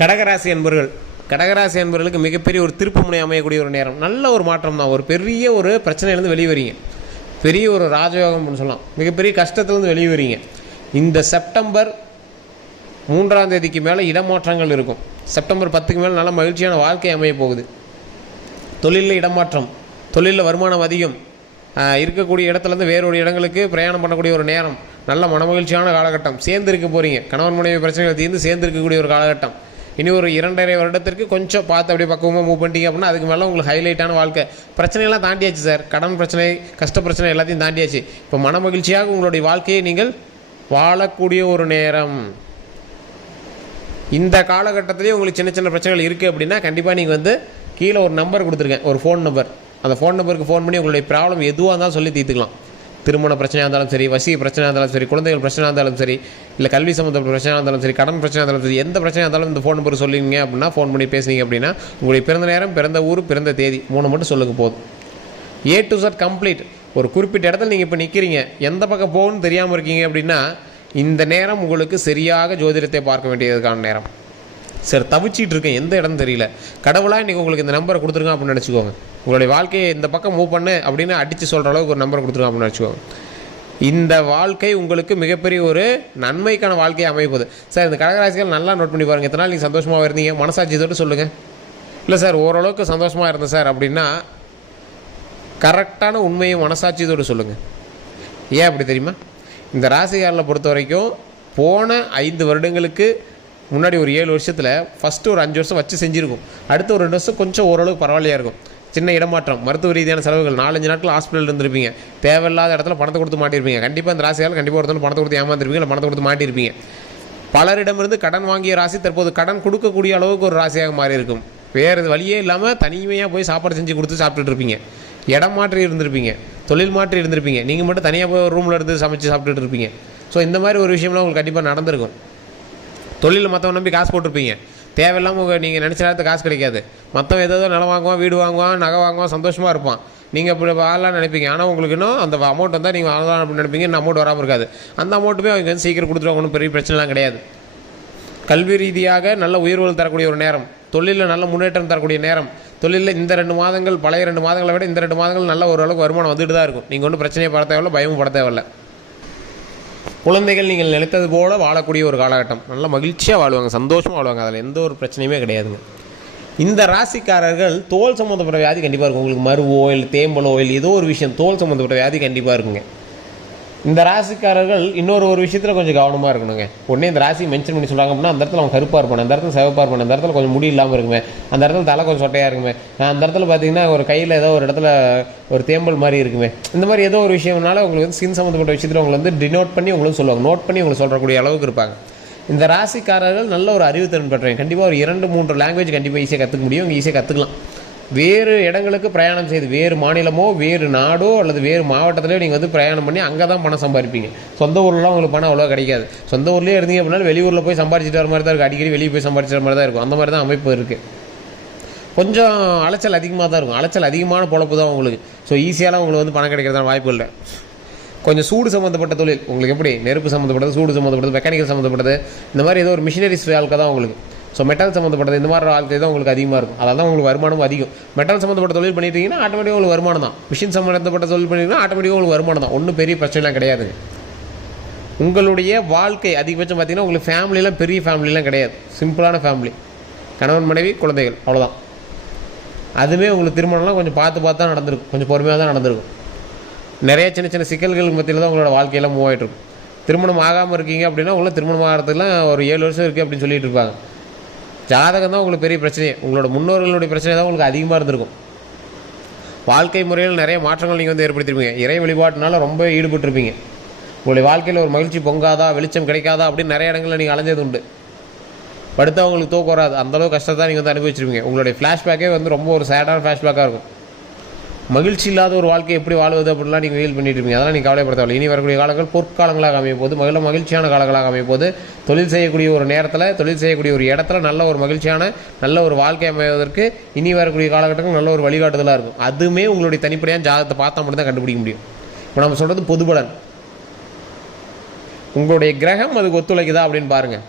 கடகராசி என்பவர்கள் கடகராசி என்பவர்களுக்கு மிகப்பெரிய ஒரு திருப்பு முனை அமையக்கூடிய ஒரு நேரம். நல்ல ஒரு மாற்றம் தான். ஒரு பெரிய ஒரு பிரச்சனையிலேருந்து வெளியே வரீங்க. பெரிய ஒரு ராஜயோகம்னு சொல்லலாம். மிகப்பெரிய கஷ்டத்துலேருந்து வெளியே வரீங்க. இந்த செப்டம்பர் மூன்றாம் தேதிக்கு மேலே இடமாற்றங்கள் இருக்கும். செப்டம்பர் பத்துக்கு மேலே நல்ல மகிழ்ச்சியான வாழ்க்கை அமைய போகுது. தொழிலில் இடமாற்றம் தொழிலில் வருமானம் அதிகம். இருக்கக்கூடிய இடத்துலேருந்து வேறொரு இடங்களுக்கு பிரயாணம் பண்ணக்கூடிய ஒரு நேரம். நல்ல மனமகிழ்ச்சியான காலகட்டம். சேர்ந்து இருக்க போகிறீங்க கணவன் மனைவி பிரச்சனைகள் தீர்ந்து சேர்ந்து இருக்கக்கூடிய ஒரு காலகட்டம். இனி ஒரு இரண்டரை வருடத்திற்கு கொஞ்சம் பார்த்து அப்படியே பக்குவமாக மூவ் பண்ணிட்டீங்க அப்படின்னா அதுக்கு மேலே உங்களுக்கு ஹைலைட்டான வாழ்க்கை. பிரச்சனையெல்லாம் தாண்டியாச்சு சார் கடன் பிரச்சனை கஷ்ட பிரச்சனை எல்லாத்தையும் தாண்டியாச்சு. இப்போ மனமகிழ்ச்சியாக உங்களுடைய வாழ்க்கையை நீங்கள் வாழக்கூடிய ஒரு நேரம். இந்த காலகட்டத்திலேயே உங்களுக்கு சின்ன சின்ன பிரச்சனைகள் இருக்குது அப்படின்னா கண்டிப்பாக நீங்கள் வந்து கீழே ஒரு நம்பர் கொடுத்துருக்கேன் ஒரு ஃபோன் நம்பர் அந்த ஃபோன் நம்பருக்கு ஃபோன் பண்ணி உங்களுடைய ப்ராப்ளம் எதுவாக இருந்தாலும் சொல்லி தீர்த்துக்கலாம். திருமண பிரச்சனையாக இருந்தாலும் சரி வசி பிரச்சனையாக இருந்தாலும் சரி குழந்தைகள் பிரச்சனையாக இருந்தாலும் சரி இல்லை கல்வி சம்மந்தப்பட்ட பிரச்சனையாக இருந்தாலும் சரி கடன் பிரச்சனையாக இருந்தாலும் சரி எந்த பிரச்சனையாக இருந்தாலும் இந்த ஃபோன் நம்பர் சொல்லிங்க அப்படின்னா ஃபோன் பண்ணி பேசுனீங்க அப்படின்னா உங்களுடைய பிறந்த நேரம் பிறந்த ஊர் பிறந்த தேதி மூணு மட்டும் சொல்லுங்க போதும். ஏ டு சட் கம்ப்ளீட் ஒரு குறிப்பிட்ட இடத்துல நீங்கள் இப்போ நிற்கிறீங்க எந்த பக்கம் போகணும்னு தெரியாமல் இருக்கீங்க அப்படின்னா இந்த நேரம் உங்களுக்கு சரியாக ஜோதிடத்தை பார்க்க வேண்டியதுக்கான நேரம். சரி தவிச்சிட்டு இருக்கேன். எந்த இடம் தெரியல. கடவுளாக இன்றைக்கி உங்களுக்கு இந்த நம்பரை கொடுத்துருங்க அப்படின்னு நினச்சிக்கோங்க. உங்களுடைய வாழ்க்கையை இந்த பக்கம் மூவ் பண்ணு அப்படின்னு அடித்து சொல்கிற அளவுக்கு ஒரு நம்பரை கொடுத்துருங்க அப்படின்னு நினச்சிக்கோங்க. இந்த வாழ்க்கை உங்களுக்கு மிகப்பெரிய ஒரு நன்மைக்கான வாழ்க்கையை அமைப்பது சார் இந்த கடகராசிகள் நல்லா நோட் பண்ணி பாருங்கள் இத்தனை நீங்கள் சந்தோஷமாக இருந்தீங்க? மனசாட்சி தொட்டு சொல்லுங்கள் இல்லை சார் ஓரளவுக்கு சந்தோஷமாக இருந்தேன் சார் அப்படின்னா கரெக்டான உண்மையை மனசாட்சியத்தோடு சொல்லுங்கள் ஏன் அப்படி தெரியுமா? இந்த ராசிகாரில் பொறுத்த வரைக்கும் போன ஐந்து வருடங்களுக்கு முன்னாடி ஒரு ஏழு வருஷத்தில் ஃபஸ்ட்டு ஒரு அஞ்சு வருஷம் வச்சு செஞ்சுருக்கும். அடுத்த ஒரு ரெண்டு வருஷம் கொஞ்சம் ஓரளவுக்கு பரவாயில்லையாக இருக்கும். சின்ன இடமாற்றம் மருத்துவ ரீதியான செலவுகள் நாலஞ்சு நாட்கள் ஹாஸ்பிட்டல் இருந்திருப்பீங்க. தேவையில்லாத இடத்துல பணத்தை கொடுத்து மாட்டியிருப்பீங்க. கண்டிப்பாக இந்த ராசியால் கண்டிப்பாக ஒருத்தர் பணத்தை கொடுத்து ஏமாந்துருப்பீங்க இல்லை பணத்தை கொடுத்து மாட்டியிருப்பீங்க. பலரிடமிருந்து கடன் வாங்கிய ராசி தற்போது கடன் கொடுக்கக்கூடிய அளவுக்கு ஒரு ராசியாக மாறி இருக்கும். வேறு வழியே இல்லாமல் தனிமையாக போய் சாப்பாடு செஞ்சு கொடுத்து சாப்பிட்டுட்டு இருப்பீங்க. இடம் மாற்றி இருந்திருப்பீங்க. தொழில் மாற்றி இருந்திருப்பீங்க. நீங்கள் மட்டும் தனியாக போய் ஒரு ரூமில் இருந்து சமைச்சு சாப்பிட்டுட்டு இருப்பீங்க. ஸோ இந்த மாதிரி ஒரு விஷயம்லாம் உங்களுக்கு கண்டிப்பாக நடந்திருக்கும். தொழிலில் மற்றவன் நம்பி காசு போட்டிருப்பீங்க. தேவையில்லாமல் உங்கள் நீங்கள் நினச்ச நேரத்துக்கு காசு கிடைக்காது. மற்றவன் ஏதோ நிலம் வாங்குவான் வீடு வாங்குவான் நகை வாங்குவான் சந்தோஷமாக இருப்பான். நீங்கள் இப்படி ஆளாக நினைப்பீங்க. ஆனால் உங்களுக்கு இன்னும் அந்த அமௌண்ட் வந்தால் நீங்கள் வாழலாம் அப்படின்னு நினைப்பீங்க. இன்னும் அமௌண்ட் வராமல் இருக்காது. அந்த அமௌண்ட்டுமே அவங்க வந்து சீக்கிரம் கொடுத்துருவாங்க. ஒன்றும் பெரிய பிரச்சனைலாம் கிடையாது. கல்வி ரீதியாக நல்ல உயர்வுகள் தரக்கூடிய ஒரு நேரம். தொழிலில் நல்ல முன்னேற்றம் தரக்கூடிய நேரம். தொழிலில் இந்த ரெண்டு மாதங்கள் பழைய ரெண்டு மாதங்களை விட இந்த ரெண்டு மாதங்கள் நல்ல ஓரளவுக்கு வருமானம் வந்துட்டு தான் இருக்கும். நீங்கள் ஒன்றும் பிரச்சனையை பட தேவையில்ல பயமும் பட தேவையில்ல. குழந்தைகள் நீங்கள் நினைத்தது போல வாழக்கூடிய ஒரு காலகட்டம். நல்ல மகிழ்ச்சியாக வாழ்வாங்க சந்தோஷமாக வாழ்வாங்க. அதில் எந்த ஒரு பிரச்சனையுமே கிடையாதுங்க. இந்த ராசிக்காரர்கள் தோல் சம்மந்தப்பட்ட வியாதி கண்டிப்பாக இருக்கும். உங்களுக்கு மருவோ இல்லை தேம்பலோ இல்லை ஏதோ ஒரு விஷயம் தோல் சம்மந்தப்பட்ட வியாதி கண்டிப்பாக இருக்குங்க. இந்த ராசிக்காரர்கள் இன்னொரு ஒரு விஷயத்தில் கொஞ்சம் கவனமாக இருக்கணுங்க. உடனே இந்த ராசி மென்ஷன் பண்ணி சொல்கிறாங்க அப்படின்னா அந்த இடத்துல அவங்க கருப்பாக இருப்பான் அந்த இடத்துல சிவப்பாக இருப்பான் அந்த இடத்துல கொஞ்சம் முடி இல்லாமல் இருக்குமே அந்த இடத்துல தலை கொஞ்சம் சொட்டையாக இருக்குமே அந்த இடத்துல பார்த்தீங்கன்னா ஒரு கையில் ஏதோ ஒரு இடத்துல ஒரு தேம்பல் மாதிரி இருக்குமே. இந்த மாதிரி ஏதோ ஒரு விஷயம்னால உங்களுக்கு வந்து ஸ்கின் சம்மந்தப்பட்ட விஷயத்தில் உங்களை வந்து டினோட் பண்ணி உங்களுக்கு சொல்லுவாங்க. நோட் பண்ணி உங்களுக்கு சொல்கிறக்கூடிய அளவுக்கு இருப்பாங்க. இந்த ராசிக்காரர்கள் நல்ல ஒரு அறிவுத்திறன் பெற்றவங்க. கண்டிப்பாக ஒரு இரண்டு மூன்று லாங்குவேஜ் கண்டிப்பாக ஈஸியாக கற்றுக்க முடியும். இங்கே ஈஸியாக கற்றுக்கலாம் வேறு இடங்களுக்கு பிரயாணம் செய்து வேறு மாநிலமோ வேறு நாடோ அல்லது வேறு மாவட்டத்திலையோ நீங்கள் வந்து பிரயாணம் பண்ணி அங்கே தான் பணம் சம்பாதிப்பீங்க. சொந்த ஊர்லாம் உங்களுக்கு பணம் அவ்வளோ கிடைக்காது. சொந்த ஊர்லேயே இருந்தீங்க அப்படின்னா வெளியூரில் போய் சம்பாதிச்சிட்டு வர மாதிரி தான் இருக்கும். அடிக்கடி வெளியே போய் சம்பாதிச்சிட்டு வர மாதிரி தான் இருக்கும். அந்த மாதிரி தான் அமைப்பு இருக்குது கொஞ்சம் அலைச்சல் அதிகமாக தான் இருக்கும். அலைச்சல் அதிகமான பொழப்பு தான் உங்களுக்கு ஸோ ஈஸியாலாம் உங்களுக்கு வந்து பணம் கிடைக்கிறதான வாய்ப்பு இல்லை. கொஞ்சம் சூடு சம்மந்தப்பட்ட தொழில். உங்களுக்கு எப்படி? நெருப்பு சம்மந்தப்பட்டது சூடு சம்மந்தப்பட்டது மெக்கானிக்கல் சம்மந்தப்பட்டது இந்த மாதிரி ஏதோ ஒரு மிஷினரிஸ் வாழ்க்கை தான் உங்களுக்கு. ஸோ மெட்டல் சம்மந்தப்பட்டது இந்த மாதிரி வாழ்க்கை தான் உங்களுக்கு அதிகமாக இருக்கும். அதனால தான் உங்களுக்கு வருமானம் அதிகம். மெட்டல் சம்மந்தப்பட்ட தொழில் பண்ணிட்டீங்கன்னா ஆட்டோமேட்டிக்காக உங்களுக்கு வருமானம் தான். மிஷின் சம்மந்தப்பட்ட தொழில் பண்ணிட்டீங்கன்னா ஆட்டோமேட்டிக்காக உங்களுக்கு வருமானம் தான். ஒன்றும் பெரிய பிரச்சனைலாம் கிடையாதுங்க. உங்களுடைய வாழ்க்கை அதிகபட்சம் பார்த்தீங்கன்னா உங்களுக்கு ஃபேமிலியெலாம் பெரிய ஃபேமிலிலாம் கிடையாது. சிம்பிளான ஃபேமிலி கணவன் மனைவி குழந்தைகள் அவ்வளோதான் அதுவே உங்களுக்கு திருமணம்லாம் கொஞ்சம் பார்த்து பார்த்து தான் நடந்திருக்கும். கொஞ்சம் பொறுமையாக தான் நடந்திருக்கும். நிறைய சின்ன சின்ன சிக்கல்கள் மத்தியில் தான் உங்களோட வாழ்க்கையெல்லாம் மூவ் ஆகிட்டு இருக்கும். திருமணம் ஆகாமல் இருக்கீங்க அப்படின்னா உங்களை திருமணம் ஆகிறதுக்குலாம் ஒரு ஏழு வருஷம் இருக்குது அப்படின்னு சொல்லிட்டு இருப்பாங்க. ஜாதகம் தான் உங்களுக்கு பெரிய பிரச்சனையே. உங்களோட முன்னோர்களுடைய பிரச்சனை தான் உங்களுக்கு அதிகமாக இருந்திருக்கும். வாழ்க்கை முறையில் நிறைய மாற்றங்கள் நீங்கள் வந்து ஏற்படுத்திருப்பீங்க. இறை வழிபாட்டினால ரொம்ப ஈடுபட்டிருப்பீங்க. உங்களுடைய வாழ்க்கையில் ஒரு மகிழ்ச்சி பொங்காதா வெளிச்சம் கிடைக்காதா அப்படின்னு நிறைய இடங்களில் நீங்கள் அலைஞ்சது உண்டு. படுத்தா உங்களுக்கு தூக்கம் வராது. அந்தளவு கஷ்டத்தை நீங்கள் வந்து அனுபவிச்சிருப்பீங்க. உங்களுடைய ஃப்ளாஷ்பேக்கே வந்து ரொம்ப ஒரு சேடான ஃப்ளாஷ்பேக்காக இருக்கும். மகிழ்ச்சி இல்லாத ஒரு வாழ்க்கை எப்படி வாழ்வது அப்படிலாம் நீங்கள் ஃபீல் பண்ணிட்டு இருப்பீங்க. அதெல்லாம் நீங்கள் கவலைப்பட தேவையில்லை. இனி வரக்கூடிய காலங்கள் பொற்காலங்களாக அமைய போது மகிழ மகிழ்ச்சியான காலங்களாக அமைய போது தொழில் செய்யக்கூடிய ஒரு நேரத்தில் தொழில் செய்யக்கூடிய ஒரு இடத்துல நல்ல ஒரு மகிழ்ச்சியான நல்ல ஒரு வாழ்க்கை அமைவதற்கு இனி வரக்கூடிய காலகட்டங்கள் நல்ல ஒரு வழிகாட்டுதலாக இருக்கும். அதுவுமே உங்களுடைய தனிப்படையான ஜாதகத்தை பார்த்தா மட்டும் தான் கண்டுபிடிக்க முடியும். இப்போ நம்ம சொல்கிறது பொதுபலன். உங்களுடைய கிரகம் அதுக்கு ஒத்துழைக்குதா அப்படின்னு பாருங்கள்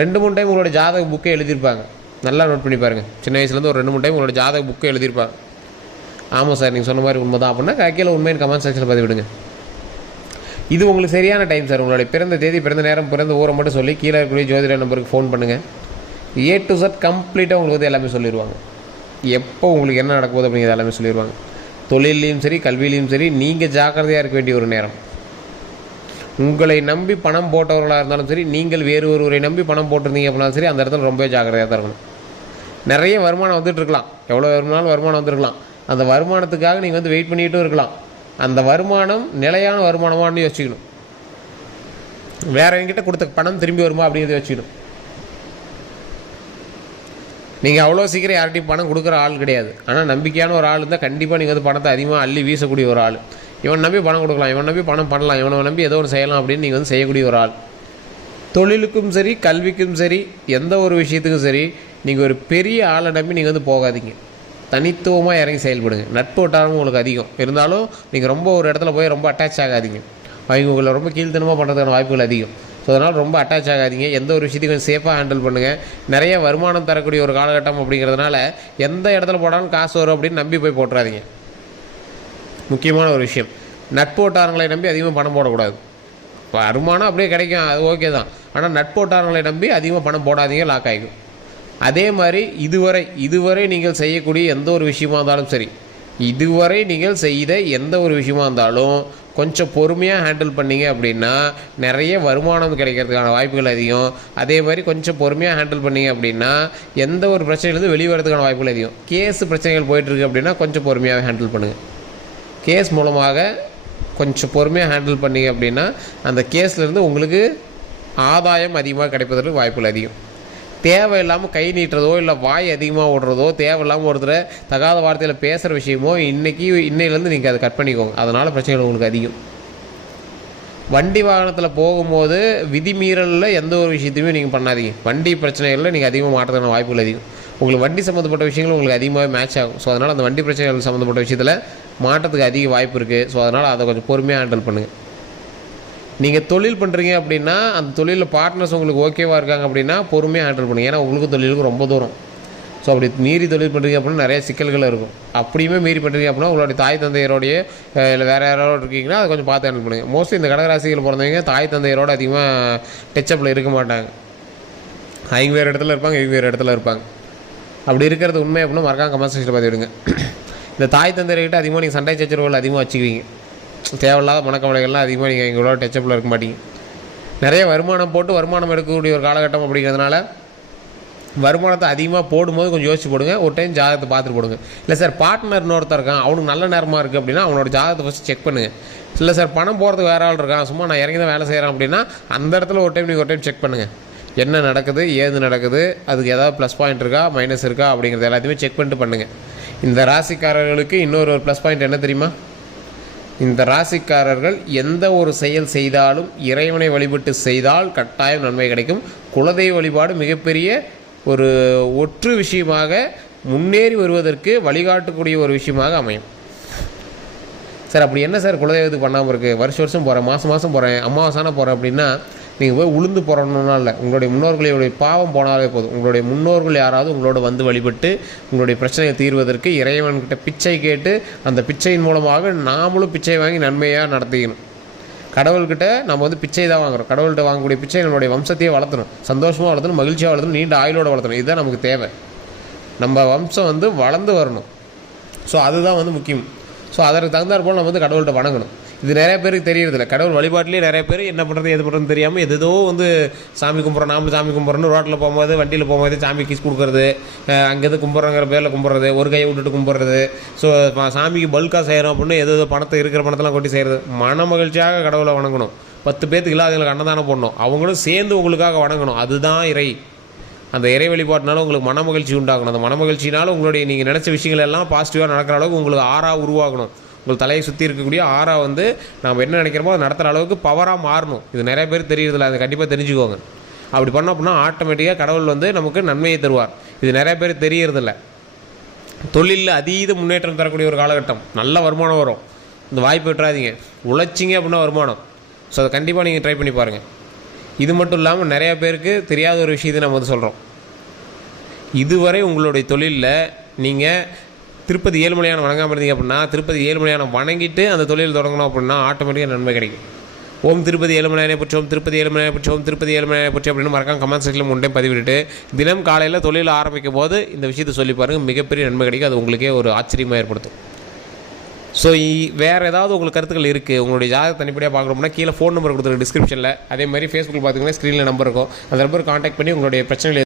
ரெண்டு மூணு டைம் உங்களுடைய ஜாதக புக்கை எழுதியிருப்பாங்க. நல்லா நோட் பண்ணி பாருங்கள் சின்ன வயசுலேருந்து ஒரு ரெண்டு மூணு டைம் உங்களோட ஜாதக புக்கை எழுதியிருப்பாங்க. ஆமாம் சார் நீங்கள் சொன்ன மாதிரி உண்மை தான் அப்படின்னா கீழே உண்மையின் கமெண்ட் செக்ஷனில் பதிவு இது உங்களுக்கு சரியான டைம் சார். உங்களுடைய பிறந்த தேதி பிறந்த நேரம் பிறந்த ஊரை மட்டும் சொல்லி கீழே இருக்கக்கூடிய ஜோதிட நம்பருக்கு ஃபோன் பண்ணுங்கள் ஏ டு சட் கம்ப்ளீட்டாக உங்களுக்கு வந்து எல்லாமே சொல்லிடுவாங்க எப்போ உங்களுக்கு என்ன நடக்க போகுது அப்படிங்கிறது எல்லாமே சொல்லிடுவாங்க தொழிலையும் சரி கல்வியிலையும் சரி நீங்கள் ஜாக்கிரதையாக இருக்க வேண்டிய ஒரு நேரம். உங்களை நம்பி பணம் போட்டவர்களாக இருந்தாலும் சரி நீங்கள் வேறு ஒருவரை நம்பி பணம் போட்டிருந்தீங்க அப்படின்னாலும் சரி அந்த இடத்துல ரொம்ப ஜாக்கிரதையாக தான் இருக்கணும். நிறைய வருமானம் வந்துட்டு இருக்கலாம். எவ்வளோ வருமானம் வருமானம் வந்துருக்கலாம். அந்த வருமானத்துக்காக நீங்கள் வந்து வெயிட் பண்ணிகிட்டும் இருக்கலாம். அந்த வருமானம் நிலையான வருமானமானு யோசிக்கணும் வேற என்கிட்ட கொடுத்த பணம் திரும்பி வருமா அப்படிங்கிறத யோசிக்கணும் நீங்கள் அவ்வளோ சீக்கிரம் யார்கிட்டையும் பணம் கொடுக்குற ஆள் கிடையாது. ஆனால் நம்பிக்கையான ஒரு ஆள் இருந்தால் கண்டிப்பாக நீங்கள் வந்து பணத்தை அதிகமாக அள்ளி வீசக்கூடிய ஒரு ஆள். இவன் நம்பி பணம் கொடுக்கலாம் இவன் நம்பி பணம் பண்ணலாம் இவனை நம்பி ஏதோ ஒன்று செய்யலாம் அப்படின்னு நீங்கள் வந்து செய்யக்கூடிய ஒரு ஆள். தொழிலுக்கும் சரி கல்விக்கும் சரி எந்த ஒரு விஷயத்துக்கும் சரி நீங்கள் ஒரு பெரிய ஆளை நம்பி நீங்கள் வந்து போகாதீங்க. தனித்துவமாக இறங்கி செயல்படுங்க. நட்பு வட்டாரமும் உங்களுக்கு அதிகம். இருந்தாலும் நீங்கள் ரொம்ப ஒரு இடத்துல போய் ரொம்ப அட்டாச் ஆகாதீங்க. அவங்க உங்களை ரொம்ப கீழ்த்தனமாக பண்ணுறதுக்கான வாய்ப்புகள் அதிகம். ஸோ அதனால் ரொம்ப அட்டாச் ஆகாதீங்க. எந்த ஒரு விஷயத்தையும் கொஞ்சம் சேஃபாக ஹேண்டில் பண்ணுங்கள் நிறைய வருமானம் தரக்கூடிய ஒரு காலகட்டம் அப்படிங்கிறதுனால எந்த இடத்துல போனாலும் காசு வரும் அப்படின்னு நம்பி போய் போட்டுறாதீங்க. முக்கியமான ஒரு விஷயம். நட்பு வட்டாரங்களை நம்பி அதிகமாக பணம் போடக்கூடாது. இப்போ வருமானம் அப்படியே கிடைக்கும். அது ஓகே தான். ஆனால் நட்பு வட்டாரங்களை நம்பி அதிகமாக பணம் போடாதீங்க லாக் ஆகிக்கும் அதே மாதிரி இதுவரை இதுவரை நீங்கள் செய்யக்கூடிய எந்த ஒரு விஷயமா இருந்தாலும் சரி இதுவரை நீங்கள் செய்த எந்த ஒரு விஷயமா இருந்தாலும் கொஞ்சம் பொறுமையாக ஹேண்டில் பண்ணீங்க அப்படின்னா நிறைய வருமானம் கிடைக்கிறதுக்கான வாய்ப்புகள் அதிகம். அதே மாதிரி கொஞ்சம் பொறுமையாக ஹேண்டில் பண்ணீங்க அப்படின்னா எந்த ஒரு பிரச்சனையிலேருந்து வெளியே வரதுக்கான வாய்ப்புகள் அதிகம். கேஸ் பிரச்சனைகள் போயிட்டுருக்கு அப்படின்னா கொஞ்சம் பொறுமையாக ஹேண்டில் பண்ணுங்கள் கேஸ் மூலமாக கொஞ்சம் பொறுமையாக ஹேண்டில் பண்ணீங்க அப்படின்னா அந்த கேஸ்லேருந்து உங்களுக்கு ஆதாயம் அதிகமாக கிடைப்பதற்கு வாய்ப்புகள் அதிகம். தேவையில்லாமல் கை நீட்டுறதோ இல்லை வாய் அதிகமாக ஓடுறதோ தேவையில்லாமல் ஒருத்தர் தகாத வார்த்தையில் பேசுகிற விஷயமோ இன்றைக்கி இன்னையிலேருந்து நீங்கள் அதை கட் பண்ணிக்கோங்க. அதனால் பிரச்சனைகள் உங்களுக்கு அதிகம். வண்டி வாகனத்தில் போகும்போது விதிமீறலில் எந்த ஒரு விஷயத்தையுமே நீங்கள் பண்ணாதீங்க. வண்டி பிரச்சனைகளில் நீங்கள் அதிகமாக மாற்றத்துக்கான வாய்ப்புகள் அதிகம். உங்களுக்கு வண்டி சம்மந்தப்பட்ட விஷயங்கள் உங்களுக்கு அதிகமாகவே மேட்ச் ஆகும். ஸோ அதனால் அந்த வண்டி பிரச்சனைகள் சம்மந்தப்பட்ட விஷயத்தில் மாற்றத்துக்கு அதிக வாய்ப்பு இருக்குது ஸோ அதனால் அதை கொஞ்சம் பொறுமையாக ஹேண்டில் பண்ணுங்கள் நீங்கள் தொழில் பண்ணுறீங்க அப்படின்னா அந்த தொழிலில் பார்ட்னர்ஸ் உங்களுக்கு ஓகேவாக இருக்காங்க அப்படின்னா பொறுமையாக ஹேண்டில் பண்ணுங்க. ஏன்னா உங்களுக்கும் தொழிலுக்கும் ரொம்ப தூரம். ஸோ அப்படி மீறி தொழில் பண்ணுறீங்க அப்படின்னா நிறைய சிக்கல்கள் இருக்கும். அப்படியுமே மீறி பண்ணுறீங்க அப்படின்னா உங்களுடைய தாய் தந்தையரோடைய இல்லை வேறு யாரோட இருக்கீங்கன்னா அதை கொஞ்சம் பார்த்து ஹேண்டில் பண்ணுங்கள் மோஸ்ட்லி இந்த கடகராசிகள் பிறந்தவங்க தாய் தந்தையரோட அதிகமாக டச்சப்பில் இருக்க மாட்டாங்க. அவங்க வேறு இடத்துல இருப்பாங்க இவங்க வேறு இடத்துல இருப்பாங்க. அப்படி இருக்கிறது உண்மை அப்படின்னா மறக்காம கமெண்ட் செக்ஷனில் பார்த்துவிடுங்க இந்த தாய் தந்தையர்கிட்ட அதிகமாக நீங்கள் சண்டை சச்சரவுகள் அதிகமாக வச்சுக்குவீங்க. தேவையில்லாத மனக்கவலைகள்லாம் அதிகமாக நீங்கள் எங்களோட டச்சப்பில் இருக்க மாட்டீங்க. நிறைய வருமானம் போட்டு வருமானம் எடுக்கக்கூடிய ஒரு காலகட்டம் அப்படிங்கிறதுனால வருமானத்தை அதிகமாக போடும்போது கொஞ்சம் யோசிச்சு போடுங்க. ஒரு டைம் ஜாதகத்தை பார்த்துட்டு போடுங்க. இல்லை சார் பார்ட்னர் இன்னொருத்தர் இருக்கான். அவனுக்கு நல்ல நேரமாக இருக்குது அப்படின்னா அவனோட ஜாதகத்தை ஃபஸ்ட்டு செக் பண்ணுங்கள் இல்லை சார் பணம் போகிறதுக்கு வேற ஆள் இருக்கான். சும்மா நான் இறங்கி தான் வேலை செய்கிறேன் அப்படின்னா அந்த இடத்துல ஒரு டைம் நீங்கள் ஒரு டைம் செக் பண்ணுங்கள் என்ன நடக்குது? ஏது நடக்குது? அதுக்கு ஏதாவது ப்ளஸ் பாயிண்ட் இருக்கா? மைனஸ் இருக்கா? அப்படிங்கிறது எல்லாத்தையுமே செக் பண்ணிட்டு பண்ணுங்கள் இந்த ராசிக்காரர்களுக்கு இன்னொரு ஒரு ப்ளஸ் பாயிண்ட் என்ன தெரியுமா? இந்த ராசிக்காரர்கள் எந்த ஒரு செயல் செய்தாலும் இறைவனை வழிபட்டு செய்தால் கட்டாயம் நன்மை கிடைக்கும். குலதெய்வ வழிபாடு மிகப்பெரிய ஒரு ஒற்று விஷயமாக முன்னேறி வருவதற்கு வழிகாட்டக்கூடிய ஒரு விஷயமாக அமையும். சார் அப்படி என்ன சார் குலதெய்வத்துக்கு பண்ணாமல் இருக்குது வருஷ வருஷம் போகிறேன் மாதம் மாதம் போகிறேன் அமாவாசான போகிறேன் அப்படின்னா நீங்கள் போய் உளுந்து போகிறணும்னா இல்லை. உங்களுடைய முன்னோர்களுடைய பாவம் போனாலே போதும். உங்களுடைய முன்னோர்கள் யாராவது உங்களோட வந்து வழிபட்டு உங்களுடைய பிரச்சனையை தீர்வதற்கு இறைவன்கிட்ட பிச்சை கேட்டு அந்த பிச்சையின் மூலமாக நாமளும் பிச்சை வாங்கி நன்மையாக நடத்திக்கணும். கடவுள்கிட்ட நம்ம வந்து பிச்சை தான் வாங்குறோம். கடவுள்கிட்ட வாங்கக்கூடிய பிச்சை நம்மளுடைய வம்சத்தையே வளர்த்தணும். சந்தோஷமாக வளர்த்தணும் மகிழ்ச்சியாக வளர்த்தணும் நீண்ட ஆயுளோட வளர்த்தணும். இதுதான் நமக்கு தேவை. நம்ம வம்சம் வந்து வளர்ந்து வரணும். ஸோ அதுதான் வந்து முக்கியம். ஸோ அதற்கு தகுந்தாற்போல் நம்ம வந்து கடவுள்கிட்ட வணங்கணும். இது நிறைய பேருக்கு தெரியறதில்ல. கடவுள் வழிபாட்டிலே நிறைய பேர் என்ன பண்ணுறது எது பண்ணுறதுன்னு தெரியாமல் எதோ வந்து சாமி கும்பிட்றோம் நாமளும் சாமி கும்பிட்றோன்னு ரோட்டில் போகும்போது வண்டியில் போகும்போது சாமி கிஸ் கொடுக்குறது அங்கேருந்து கும்பிட்றங்கிற பேரில் கும்பிட்றது ஒரு கையை விட்டுட்டு கும்பிட்றது. ஸோ சாமிக்கு பல்காக செய்கிறோம் அப்படின்னு எது எதோ பணத்தை இருக்கிற பணத்தெல்லாம் கொட்டி செய்கிறது மன மகிழ்ச்சியாக கடவுளை வணங்கணும். பத்து பேத்துக்கு இல்லாதவங்களுக்கு அன்னதானம் போடணும். அவங்களும் சேர்ந்து உங்களுக்காக வணங்கணும். அதுதான் இறை. அந்த இறை வழிபாட்டினால உங்களுக்கு மன மகிழ்ச்சி உண்டாகணும். அந்த மன மகிழ்ச்சினால உங்களுடைய நீங்கள் நினச்ச விஷயங்கள் எல்லாம் பாசிட்டிவாக நடக்கிற அளவுக்கு உங்களுக்கு ஆறா உருவாகணும். உங்கள் தலையை சுற்றி இருக்கக்கூடிய ஆறா வந்து நம்ம என்ன நினைக்கிறோமோ அதை நடத்துகிற அளவுக்கு பவராக மாறணும். இது நிறைய பேர் தெரியறதில்ல. அதை கண்டிப்பாக தெரிஞ்சுக்கோங்க. அப்படி பண்ணோம் அப்படின்னா ஆட்டோமேட்டிக்காக கடவுள் வந்து நமக்கு நன்மையை தருவார். இது நிறைய பேர் தெரியறதில்ல. தொழிலில் அதீத முன்னேற்றம் தரக்கூடிய ஒரு காலகட்டம். நல்ல வருமானம் வரும். இந்த வாய்ப்பு விட்டுறாதீங்க. உழைச்சிங்க அப்படின்னா வருமானம். ஸோ அதை கண்டிப்பாக நீங்கள் ட்ரை பண்ணி பாருங்கள் இது மட்டும் இல்லாமல் நிறையா பேருக்கு தெரியாத ஒரு விஷயத்தை நம்ம வந்து சொல்கிறோம் இதுவரை உங்களுடைய தொழிலில் நீங்கள் திருப்பதி ஏழுமலையான வணங்காமல் இருந்தீங்க அப்படின்னா திருப்பதி ஏழுமலையான வணங்கிட்டு அந்த தொழில் தொடங்கணும் அப்படின்னா ஆட்டோமேட்டிக்காக நன்மை கிடைக்கும். ஓம் திருப்பதி ஏழுமலையானை பற்றி திருப்பதி ஏழுமலையானை பற்றி திருப்பதி ஏழுமலையானை பற்றி அப்படின்னு மறக்காம கமெண்ட் செக்ஷனில் முன்னே பதிவிட்டு தினம் காலையில் தொழில் ஆரம்பிக்கும் போது இந்த விஷயத்தை சொல்லி பாருங்கள் மிகப்பெரிய நன்மை கிடைக்கும். அது உங்களுக்கே ஒரு ஆச்சரியமாக ஏற்படுத்தும். ஸோ வேறு ஏதாவது உங்களுக்கு கருத்துக்கள் இருக்குது உங்களுடைய ஜாதகத்தை தனிப்படியாக பார்க்குறோம்னா கீழே ஃபோன் நம்பர் கொடுத்துருக்கு டிஸ்கிரிப்ஷனில் அதே மாதிரி ஃபேஸ்புக்கில் பார்த்தீங்கன்னா ஸ்க்ரீனில் நம்பர் இருக்கும். அந்த நம்பர் காண்டாக்ட் பண்ணி உங்களுடைய பிரச்சனைகள்